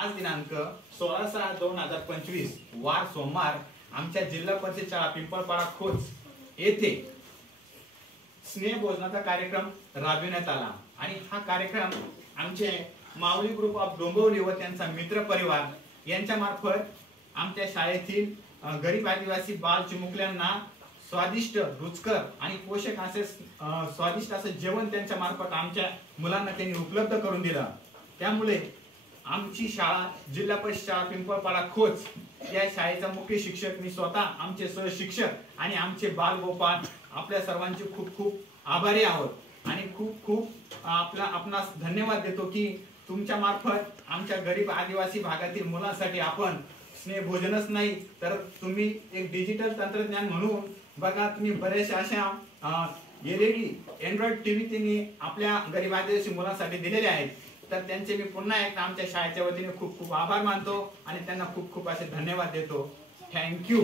आज दिनांक 16/6/2025 वार सोमवार आमच्या जिल्हा परिषद शाळा पिंपळपाडा खोच येथे स्नेह भोजनाचा कार्यक्रम राबविण्यात आला आणि हा कार्यक्रम आमचे माऊली ग्रुप ऑफ डोंबिवली व त्यांचा मित्र परिवार यांच्या मार्फत आमच्या शाळेतील गरीब आदिवासी बाल चिमुकल्यांना स्वादिष्ट रुचकर आणि पोषक असे स्वादिष्ट असं जेवण त्यांच्या मार्फत आमच्या मुलांना त्यांनी उपलब्ध करून दिलं। त्यामुळे आमची शाळा जिल्हा परिषद शाळा पिंपळपाडा खोच या शाळेचा मुख्य शिक्षक मी स्वतः, आमचे सहशिक्षक आणि आमचे बालगोपाळ आपल्या सर्वांचे खूप खूप आभारी आहोत आणि खूप खूप आपणास धन्यवाद देतो की तुमच्या मार्फत आमच्या गरीब आदिवासी भागातील मुलांसाठी आपण स्नेह भोजनच नाही तर तुम्ही एक डिजिटल तंत्रज्ञान म्हणून बघा तुम्ही बरेचशा अशा LED अँड्रॉइड टीव्ही त्यांनी आपल्या गरीब आदिवासी मुलांसाठी दिलेले आहेत। तर त्यांचे मी पुन्हा एकदा आमच्या शाळेच्या वतीने खूप खूप आभार मानतो आणि त्यांना खूप खूप असे धन्यवाद देतो। थँक्यू।